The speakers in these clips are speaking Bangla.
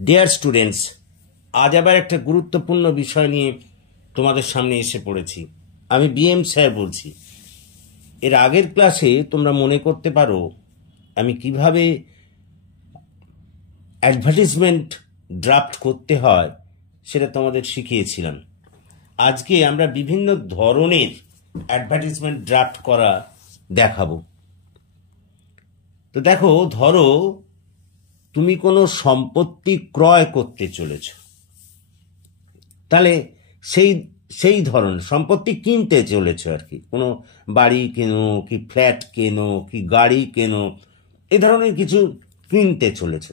ডিয়ার স্টুডেন্টস, আজ আবার একটা গুরুত্বপূর্ণ বিষয় নিয়ে তোমাদের সামনে এসে পড়েছি। আমি বিএম স্যার বলছি। এর আগের ক্লাসে তোমরা মনে করতে পারো আমি কিভাবে অ্যাডভার্টিজমেন্ট ড্রাফট করতে হয় সেটা তোমাদের শিখিয়েছিলাম। আজকে আমরা বিভিন্ন ধরনের অ্যাডভার্টিজমেন্ট ড্রাফট করা দেখাবো। তো দেখো, ধরো তুমি কোনো সম্পত্তি ক্রয় করতে চলেছ, তাহলে সেই ধরনের সম্পত্তি কিনতে চলেছ আর কি। কোনো বাড়ি কেনো, কি ফ্ল্যাট কেনো, কি গাড়ি কেনো, এ ধরনের কিছু কিনতে চলেছ।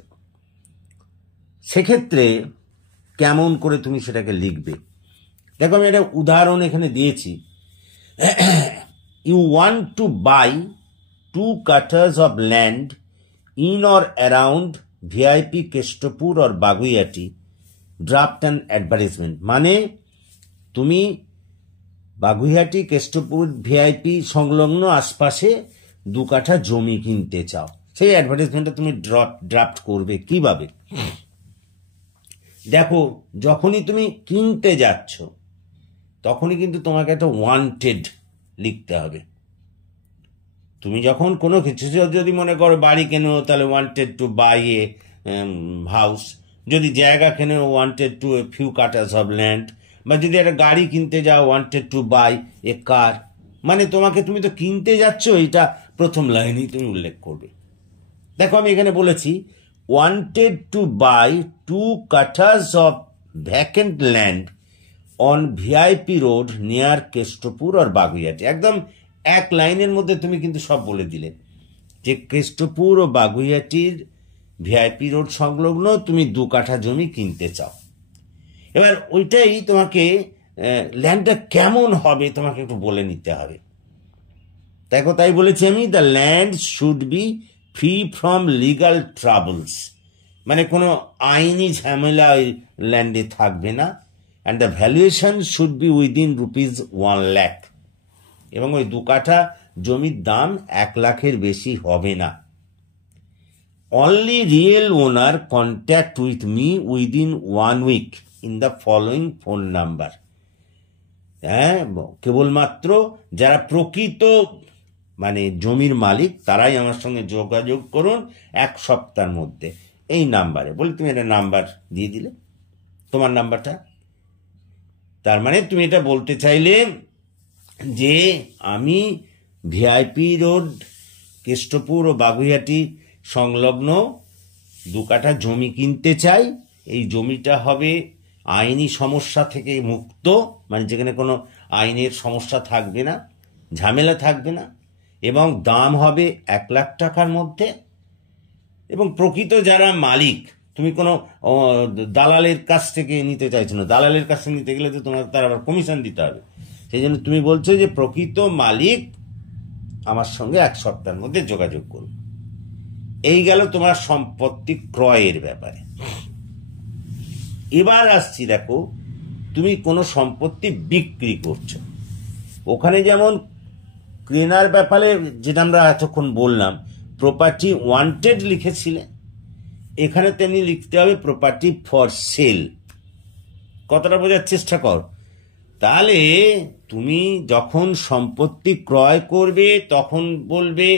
সেক্ষেত্রে কেমন করে তুমি সেটাকে লিখবে? দেখো, আমি একটা উদাহরণ এখানে দিয়েছি। You want to buy 2 cutters of land in or around VIP Keshtopur or Baguiati, draft and advertisement. মানে তুমি বাগুইহাটি, কেষ্টপুর, ভিআইপি সংলগ্ন আশপাশে 2 কাঠা জমি কিনতে চাও। সেই অ্যাডভার্টাইজমেন্টটা তুমি ড্রাফট করবে কিভাবে? দেখো, যখনই তুমি কিনতে যাচ্ছ তখনই কিন্তু তোমাকে একটা ওয়ান্টেড লিখতে হবে। তুমি যখন কোনো কিছু যদি মনে করো বাড়ি কেনো, তাহলে wanted to buy a house. যদি জায়গা কেনো, wanted to a few cutters of land. বা যদি একটা গাড়ি কিনতে যাও, wanted to buy a car. মানে তুমি তো কিনতে যাচ্ছ, এটা প্রথম লাইনেই তুমি উল্লেখ করবে। দেখো, আমি এখানে বলেছি wanted to buy 2 cutters of vacant land on VIP road near Kestopur আর বাগুইহাটি। একদম এক লাইনের মধ্যে তুমি কিন্তু সব বলে দিলে যে কেষ্টপুর ও বাগুইহাটির ভিআইপি রোড সংলগ্ন তুমি 2 কাঠা জমি কিনতে চাও। এবার ওইটাই তোমাকে ল্যান্ডটা কেমন হবে তোমাকে একটু বলে নিতে হবে। দেখো, তাই বলেছি আমি, the land should be free from legal troubles. মানে কোনো আইনি ঝামেলা ওই ল্যান্ডে থাকবে না। And the valuation should be within ₹1 lakh। এবং ওই 2 কাঠা জমির দাম 1 লাখের বেশি হবে না। Only real owner contact with me within 1 week in the following phone number. হ্যাঁ, কেবলমাত্র যারা প্রকৃত মানে জমির মালিক তারাই আমার সঙ্গে যোগাযোগ করুন 1 সপ্তাহের মধ্যে এই নাম্বারে। বলে তুমি একটা নাম্বার দিয়ে দিলে, তোমার নাম্বারটা। তার মানে তুমি এটা বলতে চাইলে যে আমি ভিআইপি রোড, কেষ্টপুর ও বাগুইহাটি সংলগ্ন 2 কাঠা জমি কিনতে চাই। এই জমিটা হবে আইনি সমস্যা থেকে মুক্ত, মানে যেখানে কোনো আইনের সমস্যা থাকবে না, ঝামেলা থাকবে না, এবং দাম হবে 1 লাখ টাকার মধ্যে। এবং প্রকৃত যারা মালিক, তুমি কোনো দালালের কাছ থেকে নিতে চাইছো না। দালালের কাছ থেকে নিতে গেলে তো তোমার তার আবার কমিশন দিতে হবে। সেই জন্য তুমি বলছো যে প্রকৃত মালিক আমার সঙ্গে 1 সপ্তাহের মধ্যে যোগাযোগ করুন। এই গেল তোমার সম্পত্তি ক্রয়ের ব্যাপারে। এবার আসছি, দেখো, তুমি কোনো সম্পত্তি বিক্রি করছো। ওখানে যেমন কেনার ব্যাপারে যেটা আমরা এতক্ষণ বললাম, প্রপার্টি ওয়ান্টেড লিখেছিলে, এখানে তেমনি লিখতে হবে প্রপার্টি ফর সেল। কতটা বোঝার চেষ্টা কর। তাহলে তুমি যখন সম্পত্তি ক্রয় করবে তখন বলবে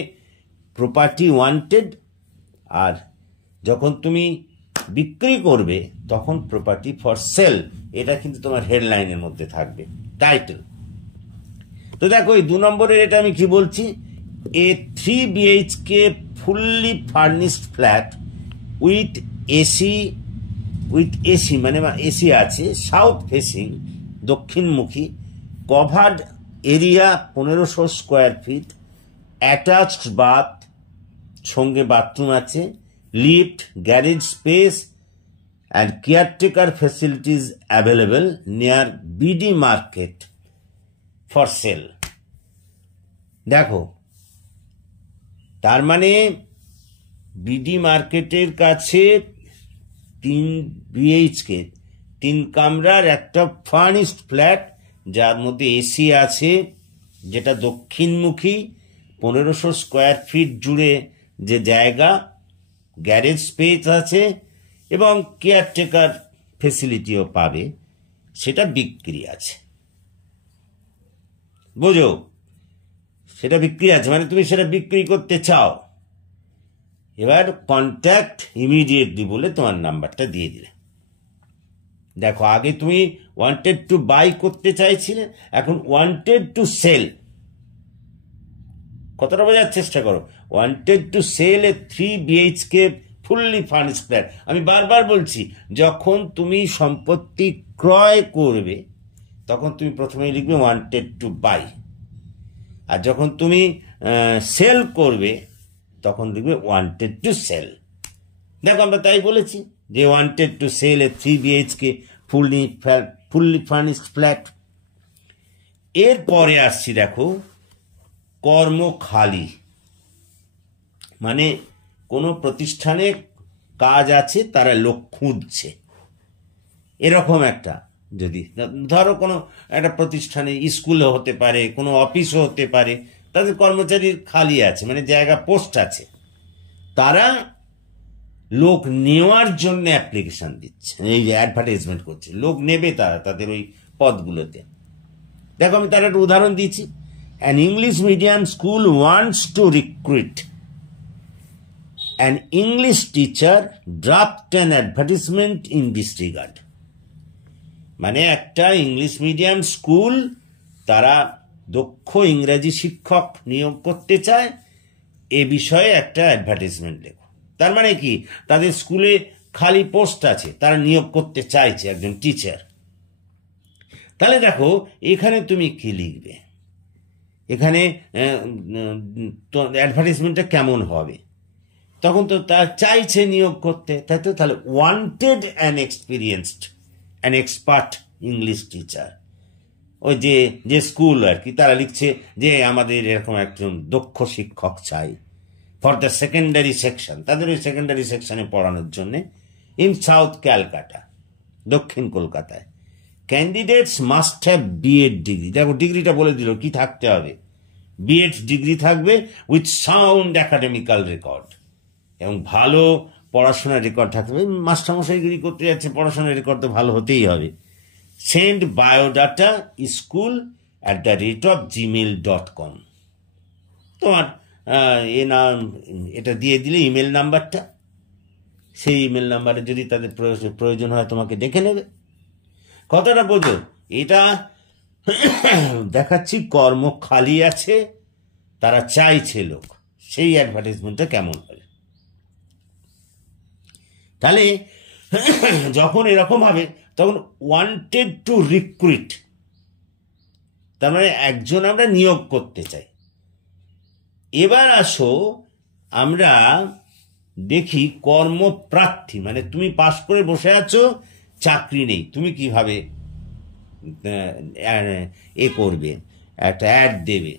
প্রপার্টি ওয়ান্টেড, আর যখন তুমি বিক্রি করবে তখন প্রপার্টি ফর সেল। এটা কিন্তু তোমার হেডলাইনের মধ্যে থাকবে, টাইটেল। তো দেখো, এই 2 নম্বরের এটা আমি কি বলছি, a 3 BHK fully furnished flat with AC মানে এসি আছে, সাউথ ফেসিং দক্ষিণমুখী, covered area 1500 square feet, attached bath সঙ্গে বাথরুম আছে, lift, garage space and caretaker facilities available near BD market for sale. দেখো, তার মানে বিডি মার্কেটের কাছে 3 BHK 3 কামরার একটা ফার্নিশড ফ্ল্যাট, যার মধ্যে এসি আছে, যেটা দক্ষিণমুখী, 1500 স্কোয়ার ফিট জুড়ে যে জায়গা, গ্যারেজ স্পেস আছে এবং কেয়ারটেকার ফেসিলিটিও পাবে, সেটা বিক্রি আছে। বোঝো, সেটা বিক্রি আছে মানে তুমি সেটা বিক্রি করতে চাও। এবার কন্ট্যাক্ট ইমিডিয়েটলি বলে তোমার নাম্বারটা দিয়ে দিলে। দেখো, আগে তুমি ওয়ান্টেড টু বাই করতে চাইছিলে, এখন ওয়ান্টেড টু সেল। কতটা বোঝার চেষ্টা করো। Wanted to sell a 3 BHK fully furnished flat. আমি বারবার বলছি, যখন তুমি সম্পত্তি ক্রয় করবে তখন তুমি প্রথমেই লিখবে ওয়ান্টেড টু বাই, আর যখন তুমি সেল করবে তখন লিখবে ওয়ান্টেড টু সেল। দেখো, আমরা তাই বলেছি যে wanted to sell a 3 BHK fully furnished flat. এরপরে আসছি, দেখো, কর্মখালি, মানে কোনো প্রতিষ্ঠানে কাজ আছে, তারা লোক খুঁজছে, এরকম একটা। যদি ধরো কোনো একটা প্রতিষ্ঠানে, স্কুলও হতে পারে, কোনো অফিসও হতে পারে, তাদের কর্মচারীর খালি আছে, মানে জায়গা পোস্ট আছে, তারা লোক নেওয়ার জন্য অ্যাপ্লিকেশন দিচ্ছে, এই যে অ্যাডভার্টাইজমেন্ট করছে, লোক নেবে তারা তাদের ওই পদগুলোতে। দেখো, আমি তার একটা উদাহরণ দিচ্ছি। An English medium school wants to recruit an English teacher, draft an advertisement in this regard. মানে একটা ইংলিশ মিডিয়াম স্কুল, তারা দক্ষ ইংরেজি শিক্ষক নিয়োগ করতে চায়, এ বিষয়ে একটা অ্যাডভার্টাইজমেন্ট লেখো। তার মানে কি, তাদের স্কুলে খালি পোস্ট আছে, তারা নিয়োগ করতে চাইছে একজন টিচার। তাহলে দেখো, এখানে তুমি কি লিখবে, এখানে অ্যাডভার্টাইজমেন্টটা কেমন হবে, তখন তো তার চাইছে নিয়োগ করতে, তাই তো। তাহলে wanted an experienced an expert English teacher, ওই যে স্কুল আর কি, তারা লিখছে যে আমাদের এরকম একজন দক্ষ শিক্ষক চাই ফর দ্য সেকেন্ডারি সেকশন, তাদের ওই সেকেন্ডারি সেকশনে পড়ানোর জন্যে, ইন সাউথ ক্যালকাটা, দক্ষিণ কলকাতায়। Candidates must have BEd degree. দেখো, ডিগ্রিটা বলে দিল কি থাকতে হবে, বিএড ডিগ্রি থাকবে, উইথ সাউন্ড একাডেমিক্যাল রেকর্ড, এবং ভালো পড়াশোনার রেকর্ড থাকতে হবে। মাস্টারমশাইগিরি করতে যাচ্ছে, পড়াশোনার রেকর্ড তো ভালো হতেই হবে। Send biodata school@gmail.com। তোমার এটা দিয়ে দিলে ইমেল নাম্বারটা, সেই ইমেল নাম্বারে যদি তাদের প্রয়োজন হয় তোমাকে ডেকে নেবে। কথাটা বোঝো, এটা দেখাচ্ছি কর্ম খালি আছে, তারা চাইছে লোক, সেই অ্যাডভার্টাইজমেন্টটা কেমন হবে। তাহলে যখন এরকম হবে তখন ওয়ান্টেড টু রিক্রুট, তার মানে একজন আমরা নিয়োগ করতে চাই। এবার আসো আমরা দেখি কর্মপ্রার্থী, মানে তুমি পাশ করে বসে আছো, চাকরি নেই, তুমি কিভাবে করবে, একটা অ্যাড দেবে।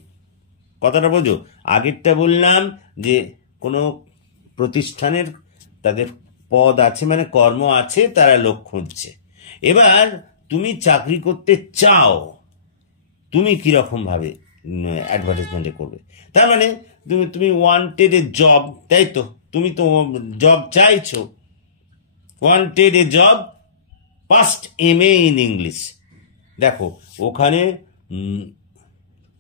কথাটা বোঝো। আগেরটা বললাম যে কোনো প্রতিষ্ঠানের তাদের পদ আছে, মানে কর্ম আছে, তারা লোক খুঁজছে। এবার তুমি চাকরি করতে চাও, তুমি কিরকম ভাবে অ্যাডভার্টাইজমেন্টে করবে। তার মানে তুমি ওয়ান্টেড এ জব, তাই তো, তুমি তো জব চাইছো। Wanted a job, past MA in English. দেখো, ওখানে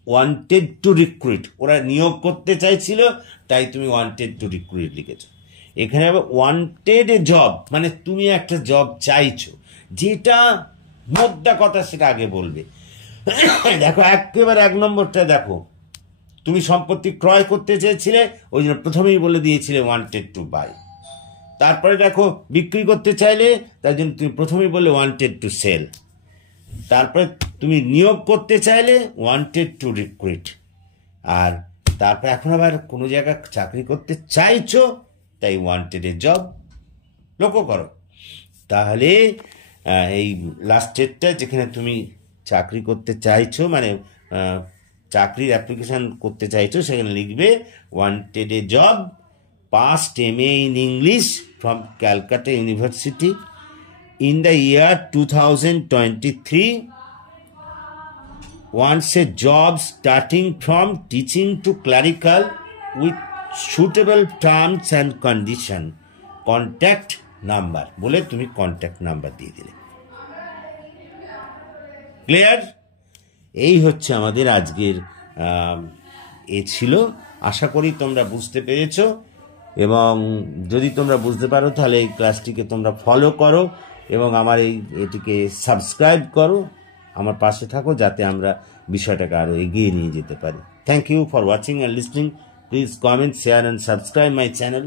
ওয়ান্টেড টু রিক্রুট, ওরা নিয়োগ করতে চাইছিল, তাই তুমি ওয়ান্টেড টু রিক্রুট লিখেছো। এখানে আবার ওয়ান্টেড এ জব, মানে তুমি একটা জব চাইছো, যেটা মোদ্দা কথা সেটা আগে বলবে। দেখো, একেবারে 1 নম্বরটা দেখো, তুমি সম্পত্তি ক্রয় করতে চেয়েছিলে, ওই জন্য প্রথমেই বলে দিয়েছিলে ওয়ান্টেড টু বাই। তারপরে দেখো, বিক্রি করতে চাইলে, তার জন্য তুমি প্রথমেই বললে ওয়ান্টেড টু সেল। তারপরে তুমি নিয়োগ করতে চাইলে ওয়ান্টেড টু রিক্রুট, আর তারপরে এখন আবার কোনো জায়গায় চাকরি করতে চাইছো, তাই ওয়ান্টেড এ জব। লক্ষ্য করো, তাহলে এই লাস্টেরটা যেখানে তুমি চাকরি করতে চাইছো, মানে চাকরির অ্যাপ্লিকেশন করতে চাইছো, সেখানে লিখবে wanted a job, past MA in English from Calcutta university in the year 2023, wants a job starting from teaching to clerical with suitable terms and condition. Contact number বলে তুমি কন্ট্যাক্ট নাম্বার দিয়ে দিলে। ক্লিয়ার? এই হচ্ছে আমাদের আজকের ছিল। আশা করি তোমরা বুঝতে পেরেছ, এবং যদি তোমরা বুঝতে পারো তাহলে এই ক্লাসটিকে তোমরা ফলো করো এবং আমার এটিকে সাবস্ক্রাইব করো, আমার পাশে থাকো, যাতে আমরা বিষয়টাকে আরও এগিয়ে নিয়ে যেতে পারি। Thank you for watching and listening. Please comment, share and subscribe my channel.